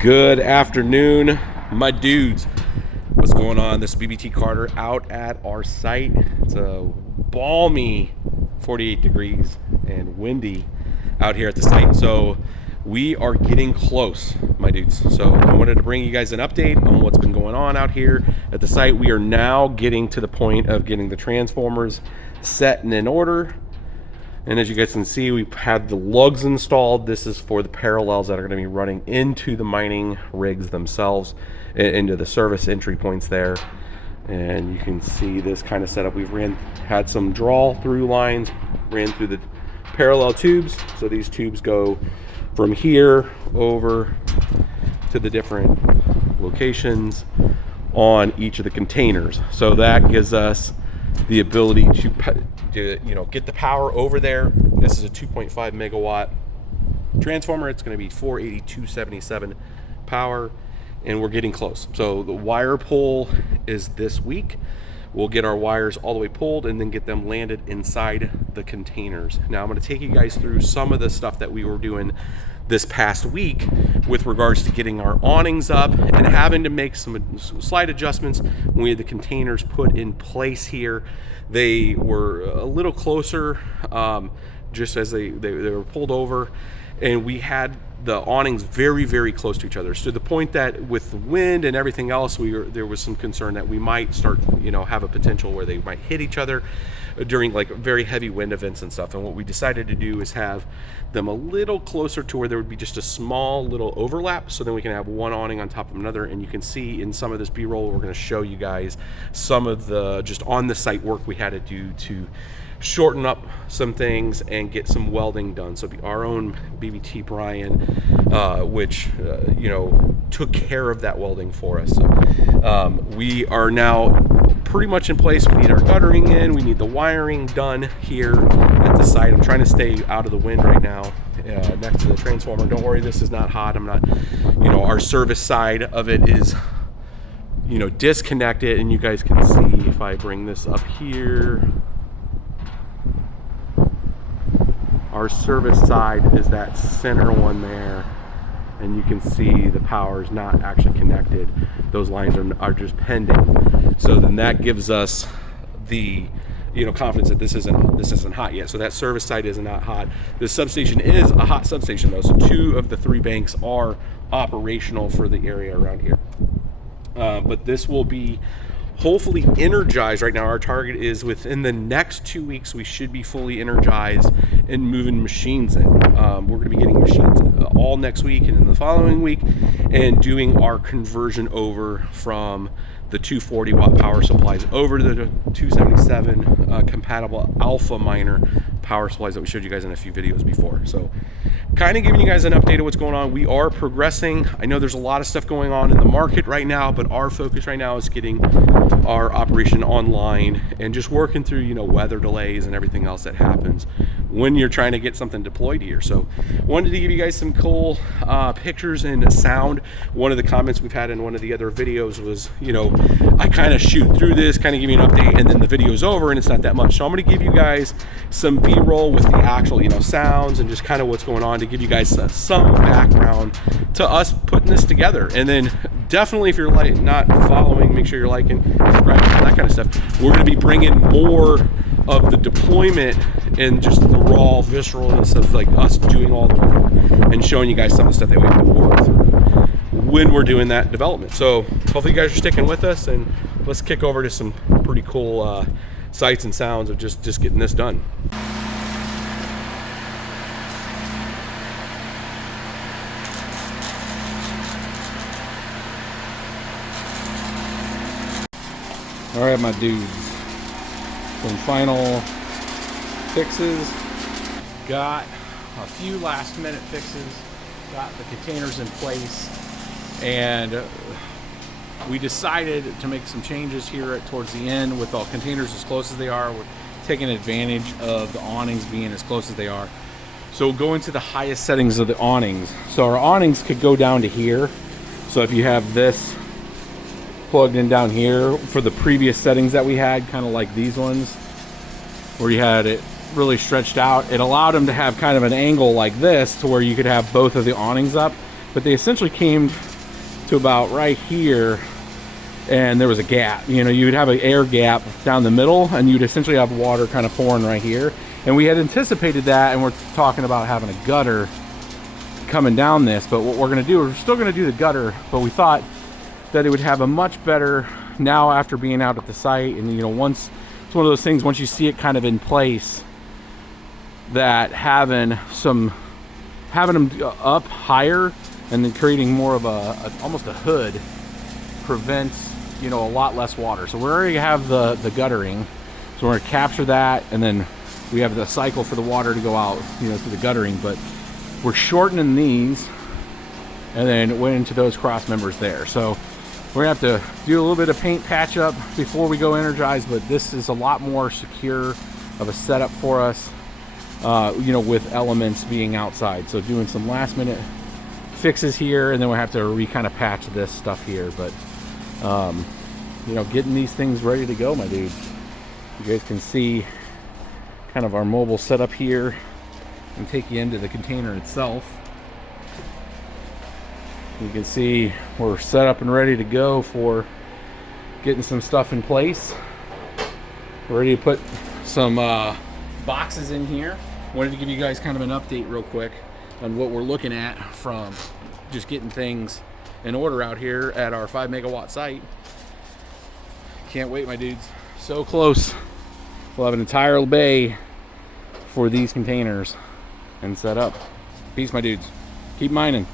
Good afternoon, my dudes. What's going on? This is BBT Carter out at our site. It's a balmy 48 degrees and windy out here at the site. So we are getting close, my dudes. So I wanted to bring you guys an update on what's been going on out here at the site. We are now getting to the point of getting the transformers set and in order. And as you guys can see, we've had the lugs installed. This is for the parallels that are going to be running into the mining rigs themselves, into the service entry points there. And you can see this kind of setup. We've had some draw through lines, ran through the parallel tubes. So these tubes go from here over to the different locations on each of the containers. So that gives us the ability to get the power over there. This is a 2.5 megawatt transformer. It's going to be 48277 power, and we're getting close. So the wire pull is this week. We'll get our wires all the way pulled and then get them landed inside the containers. Now I'm going to take you guys through some of the stuff that we were doing this past week with regards to getting our awnings up and having to make some slight adjustments when we had the containers put in place here. They were a little closer just as they were pulled over, and we had the awnings very, very close to each other, to the point that with the wind and everything else, there was some concern that we might start, have a potential where they might hit each other during like very heavy wind events and stuff. And what we decided to do is have them a little closer to where there would be just a small little overlap, so then we can have one awning on top of another. And you can see in some of this B-roll, we're going to show you guys some of the just on the site work we had to do to shorten up some things and get some welding done. So our own BBT Brian, which took care of that welding for us. So we are now pretty much in place. We need our guttering in, we need the wiring done here at the site. I'm trying to stay out of the wind right now next to the transformer. Don't worry, this is not hot. I'm not, our service side of it is disconnected, and you guys can see if I bring this up here. Our service side is that center one there, and you can see the power is not actually connected. Those lines are just pending. So then that gives us the confidence that this isn't hot yet. So that service side is not hot. This substation is a hot substation though. So 2 of the 3 banks are operational for the area around here. But this will be hopefully energized. Right now our target is within the next 2 weeks we should be fully energized and moving machines in. We're going to be getting machines all next week and in the following week, and doing our conversion over from the 240 watt power supplies over to the 277 compatible alpha miner power supplies that we showed you guys in a few videos before. So kind of giving you guys an update of what's going on. We are progressing. I know there's a lot of stuff going on in the market right now, but our focus right now is getting our operation online and just working through weather delays and everything else that happens when you're trying to get something deployed here. So wanted to give you guys some cool pictures and sound. One of the comments we've had in one of the other videos was, I kind of shoot through this, kind of give you an update, and then the video's over and it's not that much. So I'm going to give you guys some B-roll with the actual sounds and just kind of what's going on, to give you guys some background to us putting this together. And then definitely, if you're not following, make sure you're liking, subscribing, that kind of stuff. We're going to be bringing more of the deployment and just the raw visceralness of like us doing all the work and showing you guys some of the stuff that we have to work through when we're doing that development. So hopefully you guys are sticking with us, and let's kick over to some pretty cool sights and sounds of just getting this done. All right, my dudes, some final fixes. Got a few last minute fixes, got the containers in place, and we decided to make some changes here towards the end with all containers as close as they are. We're taking advantage of the awnings being as close as they are. So we'll go into the highest settings of the awnings. So our awnings could go down to here. So if you have this plugged in down here for the previous settings that we had, kind of like these ones, where you had it really stretched out, it allowed them to have kind of an angle like this to where you could have both of the awnings up, but they essentially came to about right here, and there was a gap. You know, you'd have an air gap down the middle, and you'd essentially have water kind of pouring right here. And we had anticipated that, and we're talking about having a gutter coming down this. But what we're going to do, we're still going to do the gutter, but we thought that it would have a much better, now after being out at the site, and you know, once it's one of those things, once you see it kind of in place, that having them up higher and then creating more of almost a hood prevents, you know, a lot less water. So we already have the guttering, so we're going to capture that, and then we have the cycle for the water to go out, you know, through the guttering. But we're shortening these, and then it went into those cross members there. So we're gonna have to do a little bit of paint patch up before we go energize, but this is a lot more secure of a setup for us, you know, with elements being outside. So doing some last minute fixes here, and then we'll have to kind of patch this stuff here. But you know, getting these things ready to go, my dudes. You guys can see kind of our mobile setup here, and take you into the container itself. You can see we're set up and ready to go for getting some stuff in place. We're ready to put some boxes in here. Wanted to give you guys kind of an update real quick on what we're looking at from just getting things in order out here at our 5 megawatt site. Can't wait, my dudes. So close. We'll have an entire bay for these containers and set up. Peace, my dudes. Keep mining.